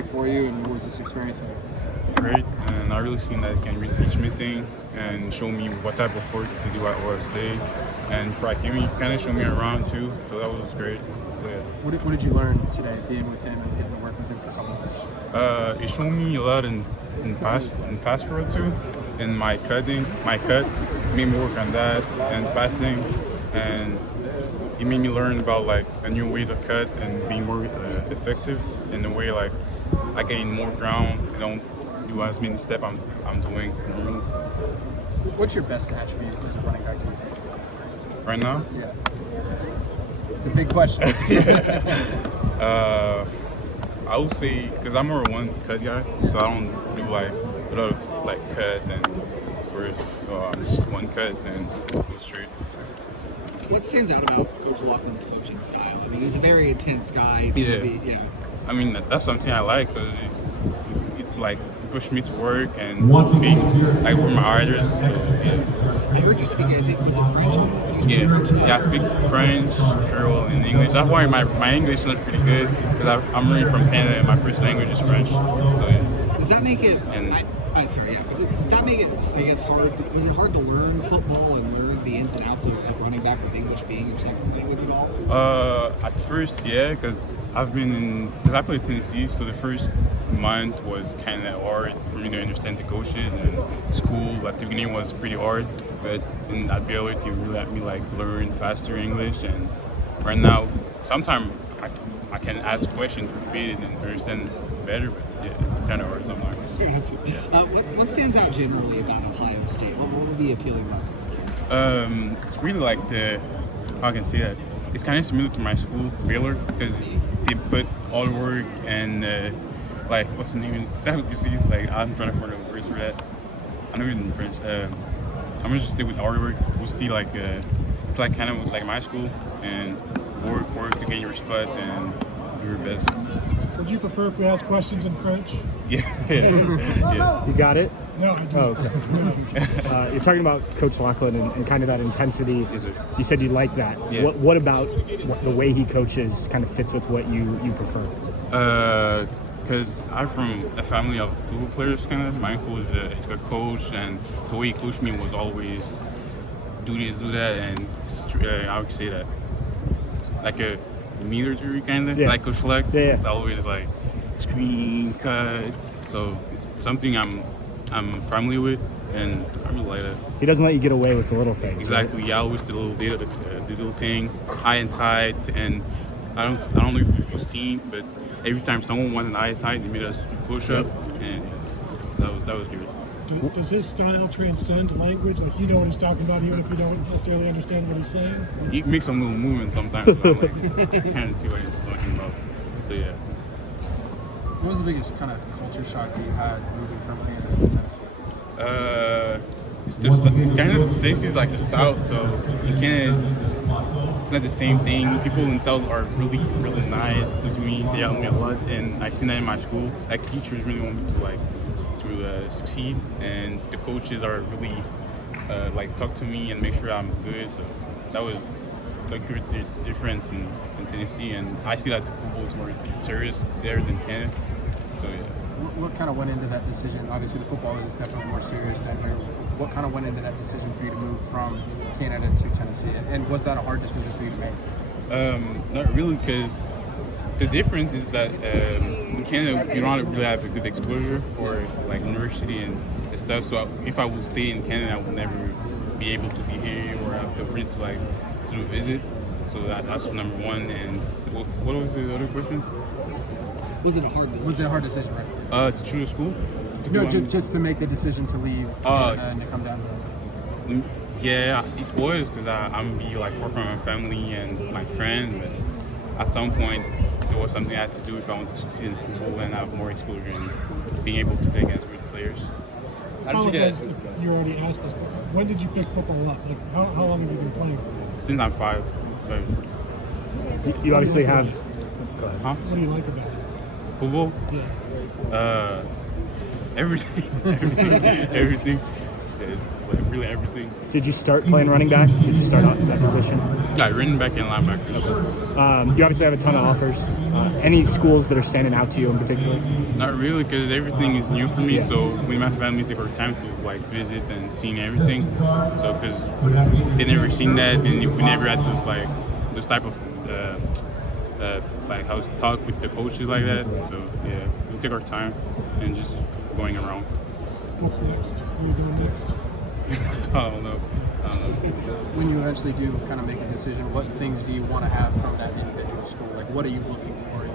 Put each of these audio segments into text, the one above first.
like for you, and what was this experience like? Great, and I really seen that it can really teach me things and show me what type of work to do at Ohio State. And before I came here, he kind of showed me around too, so that was great. So, yeah. What did you learn today being with him and getting to work with him for a couple of years? It showed me a lot in pass pro too, in my cut, made me work on that and passing, and it made me learn about like a new way to cut and being more effective in the way like I gain more ground and don't do as many steps I'm doing. What's your best attribute as a running back, do you think? Right now? Yeah. It's a big question. I would say, because I'm more one cut guy, so I don't do like a lot of like cut and swerve. So I'm just one cut and go straight. What stands out about Coach Locklyn's coaching style? I mean, he's a very intense guy. He's gonna be, I mean, that's something I like because it's like push me to work and speak like for my orders. So, I heard you speak, I think, was it French? I speak French, Creole, and English. That's why my English is pretty good because I'm really from Canada and my first language is French. So yeah. Does that make it? Does that make it, I guess, hard? Was it hard to learn football and learn the ins and outs of running back with English being your second language at all? At first, yeah, because I played Tennessee, so the first month was kind of hard for me to understand the coaches, and school at the beginning was pretty hard, but in that ability really let me like learn faster English, and right now sometimes I can ask questions, repeat it, and understand better, but yeah, it's kind of hard sometimes. What stands out generally about Ohio State? What would be appealing about it? It's really like how I can say that, it's kind of similar to my school, Baylor, because they put all the work and like, what's the name? You see, like, I'm trying to find the words for that. I know it's in French. I'm gonna just stick with hard work. We'll see, like, it's like kind of like my school, and work to get your spot and do your best. Would you prefer if we ask questions in French? Yeah. You got it? No, I don't. Oh, okay. You're talking about Coach Locklyn and kind of that intensity. Is it? You said you like that. Yeah. What about the way he coaches kind of fits with what you prefer? Because I'm from a family of football players, kind of. My uncle is a coach, and the way he coached me was always do this, do that, and I would say that like a military kind of, like Coach Fleck. Yeah. It's always like screen, cut. So it's something I'm familiar with, and I really like that. He doesn't let you get away with the little things. Exactly. Right? Yeah, I always do the little thing, high and tight, and I don't know if you've seen, but every time someone wanted an high and tight, they made us push up, and that was good. Does his style transcend language? Like, you know what he's talking about, even if you don't necessarily understand what he's saying? He makes some little movements sometimes, so I'm like, kind of see what he's talking about. So yeah. What was the biggest kind of culture shock that you had moving from Canada to Tennessee? It's kind of, Tennessee's like the South, so you can't, it's not the same thing. People in the South are really, really nice to me. They help me a lot, and I've seen that in my school. Like, teachers really want me to succeed, and the coaches are really like talk to me and make sure I'm good. So that was a good difference in Tennessee, and I see that the football is more serious there than Canada. So yeah. What kind of went into that decision? Obviously, the football is definitely more serious down here. What kind of went into that decision for you to move from Canada to Tennessee? And was that a hard decision for you to make? Not really, because the difference is that in Canada, you don't really have a good exposure for like university and stuff. So if I would stay in Canada, I would never be able to be here or have the opportunity to like do a visit. So that's number one. And what was the other question? Was it a hard decision? Was it a hard decision, right? To choose a school? No, just to make the decision to leave Canada and to come down here. Yeah, it was, because I'm be like far from my family and my friend, but at some point it was something I had to do if I wanted to succeed in football and have more exposure and being able to play against good players. I apologize if you already asked this, but when did you pick football up? Like, how long have you been playing? Since I'm five. You obviously have. Huh? What do you like about it? Football? Yeah. Everything. Everything. It's like really everything. Did you start playing running back? Did you start out in that position? Yeah, running back and linebacker. You obviously have a ton of offers. Any schools that are standing out to you in particular? Not really, because everything is new for me. Yeah. So we my family take our time to like visit and see everything. So because they never seen that, and we never had those type of like how to talk with the coaches like that. So yeah, we take our time and just going around. What's next? Where are you going next? I don't know. When you eventually do kind of make a decision, what things do you want to have from that individual school? Like, what are you looking for?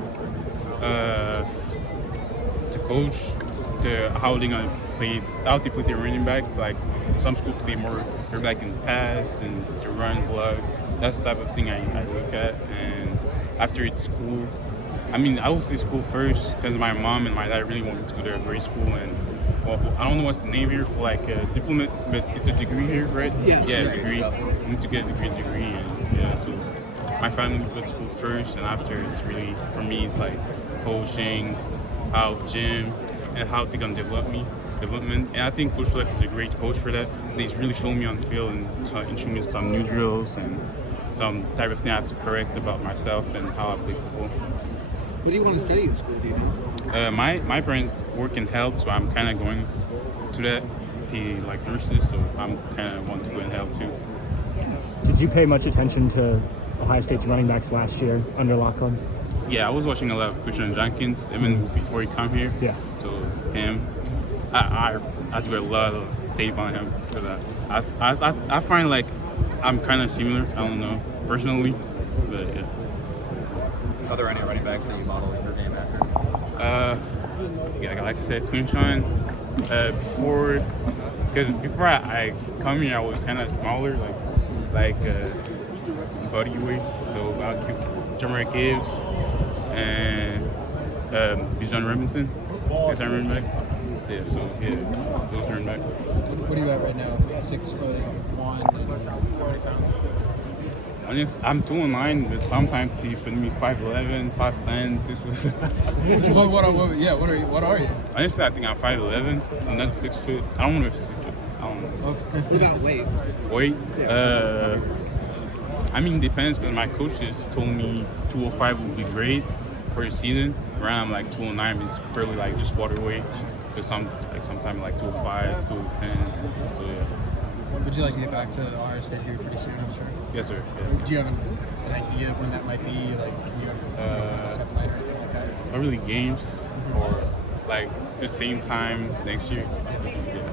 The coach, how they gonna play, how they play their running back. Like some schools play more, they're like in pass and to run, block. That's the type of thing I look at. And after it's school, I mean, I would say school first because my mom and my dad really want me to go to a great school. And well, I don't know what's the name here for like a diploma, but it's a degree here, right? Yeah. Yeah, a degree. I need to get a degree, and yeah, so my family go to school first, and after it's really, for me, it's like coaching, how gym, and how they're gonna development. And I think Coach Leck is a great coach for that. He's really shown me on the field and showing me some new drills and some type of thing I have to correct about myself and how I play football. What do you want to study in school, do you know? My parents work in health, so I'm kind of going to that. They like nurses, so I'm kind of want to go in health too. Did you pay much attention to Ohio State's running backs last year under Locklyn? Yeah, I was watching a lot of Christian Jenkins even before he come here. Yeah. So him, I do a lot of tape on him because I find like I'm kind of similar. I don't know personally, but yeah. Are there any running backs that you model your game after? Yeah, like I said, Quinshawn. Before I come here, I was kind of smaller, like body weight. So I'll keep Jamar Gibbs and Bijan Robinson. Yes, I run back. Yeah, so yeah, those running back. What are you at right now? 6'1" and 40 pounds. I'm 209, but sometimes they put me 5'11", 5'10", 6 foot. What are you? Honestly, I think I'm 5'11". I'm not 6 foot. I don't know if it's 6 foot. I don't know. Okay. What about weight? Weight? I mean, depends because my coaches told me 205 would be great for the season. Around like 209 is fairly like just water weight. But sometimes like 205, 210. So yeah. Would you like to get back to Ohio State here pretty soon, I'm sure? Yes, sir. Yeah. Do you have an idea of when that might be? Like, you have a set plan or anything like that? Not really games or like the same time next year. Yeah.